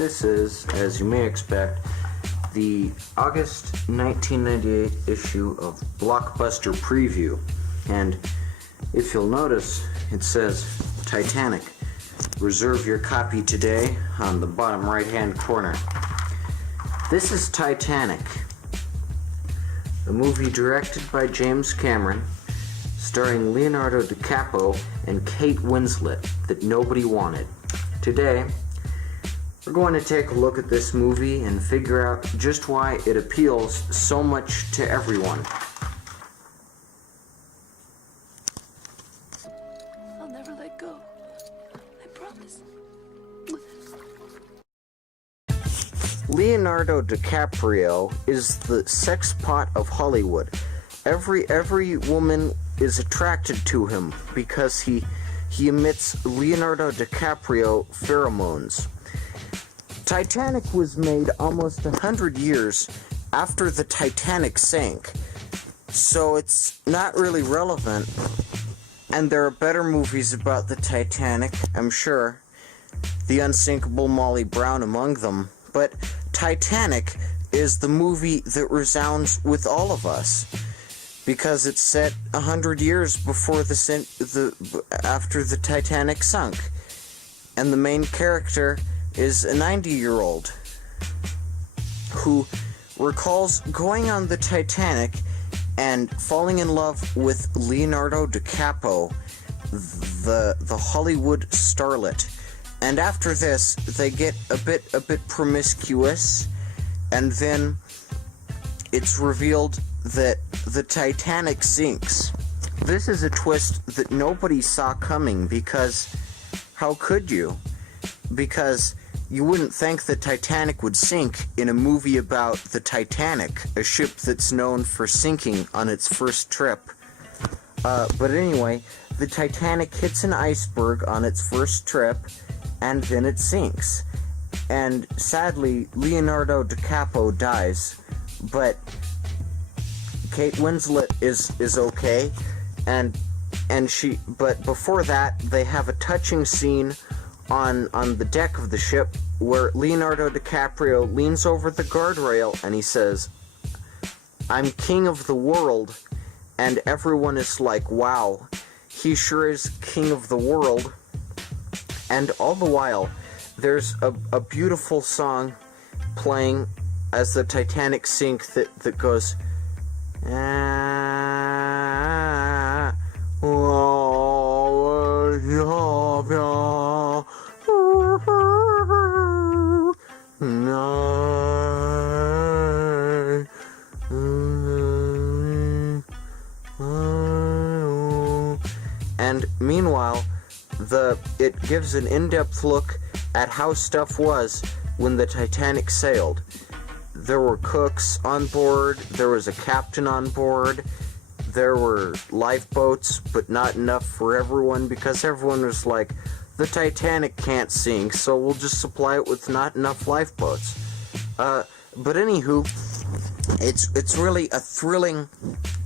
This is, as you may expect, the August 1998 issue of Blockbuster Preview. And if you'll notice, it says Titanic. Reserve your copy today on the bottom right-hand corner. This is Titanic, a movie directed by James Cameron, starring Leonardo DaCappo and Kate Winslet that nobody wanted. Today, we're going to take a look at this movie and figure out just why it appeals so much to everyone. I'll never let go. I promise. Leonardo DiCaprio is the sex pot of Hollywood. Every woman is attracted to him because he emits Leonardo DiCaprio pheromones. Titanic was made almost 100 years after the Titanic sank, so it's not really relevant, and there are better movies about the Titanic, I'm sure, The Unsinkable Molly Brown among them, but Titanic is the movie that resounds with all of us, because it's set 100 years before after the Titanic sunk, and the main character is a 90-year-old who recalls going on the Titanic and falling in love with Leonardo DiCappo, the Hollywood starlet. And after this, they get a bit promiscuous, and then it's revealed that the Titanic sinks. This is a twist that nobody saw coming, because how could you? Because you wouldn't think the Titanic would sink in a movie about the Titanic, a ship that's known for sinking on its first trip. But anyway, the Titanic hits an iceberg on its first trip, and then it sinks. And sadly, Leonardo DiCaprio dies, but Kate Winslet is okay, but before that, they have a touching scene on the deck of the ship where Leonardo DiCaprio leans over the guardrail and he says, "I'm king of the world," and everyone is like, wow, he sure is king of the world. And all the while, there's a beautiful song playing as the Titanic sinks that goes, and meanwhile, it gives an in-depth look at how stuff was when the Titanic sailed. There were cooks on board, there was a captain on board, there were lifeboats, but not enough for everyone, because everyone was like, the Titanic can't sink, so we'll just supply it with not enough lifeboats. But anywho, it's really a thrilling,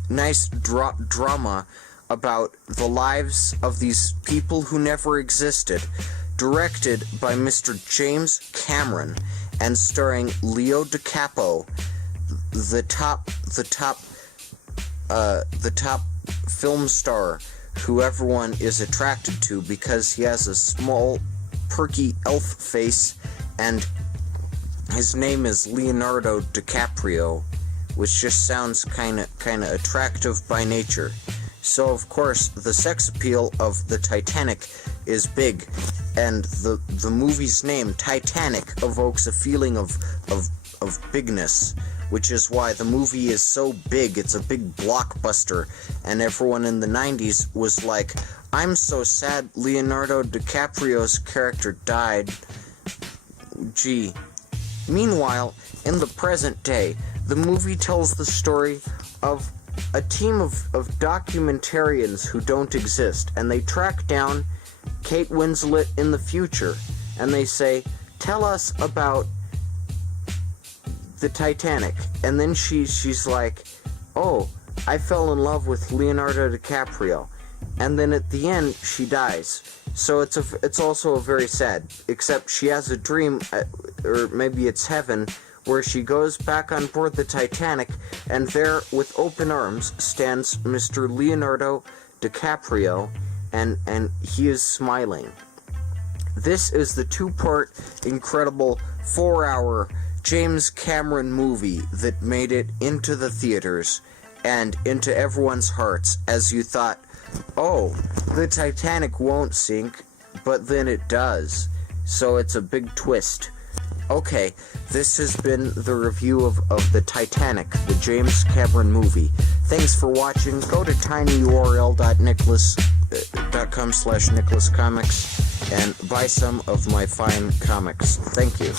nice drama about the lives of these people who never existed, directed by Mr. James Cameron, and starring Leo DiCappo, the top film star who everyone is attracted to because he has a small, perky elf face, and his name is Leonardo DiCaprio, which just sounds kinda attractive by nature. So of course, the sex appeal of the Titanic is big, and the movie's name, Titanic, evokes a feeling of bigness, which is why the movie is so big. It's a big blockbuster, and everyone in the 90s was like, I'm so sad Leonardo DiCaprio's character died. Gee. Meanwhile, in the present day, the movie tells the story of a team of documentarians who don't exist, and they track down Kate Winslet in the future, and they say, tell us about the Titanic. And then she's like, oh, I fell in love with Leonardo DiCaprio. And then at the end, she dies. So it's also a very sad, except she has a dream or maybe it's heaven, where she goes back on board the Titanic, and there, with open arms, stands Mr. Leonardo DiCaprio, and he is smiling. This is the two-part, incredible, 4-hour James Cameron movie that made it into the theaters and into everyone's hearts, as you thought, oh, the Titanic won't sink, but then it does. So it's a big twist. Okay, this has been the review of the Titanic, the James Cameron movie. Thanks for watching. Go to tinyurl.com/NicholasComics and buy some of my fine comics. Thank you.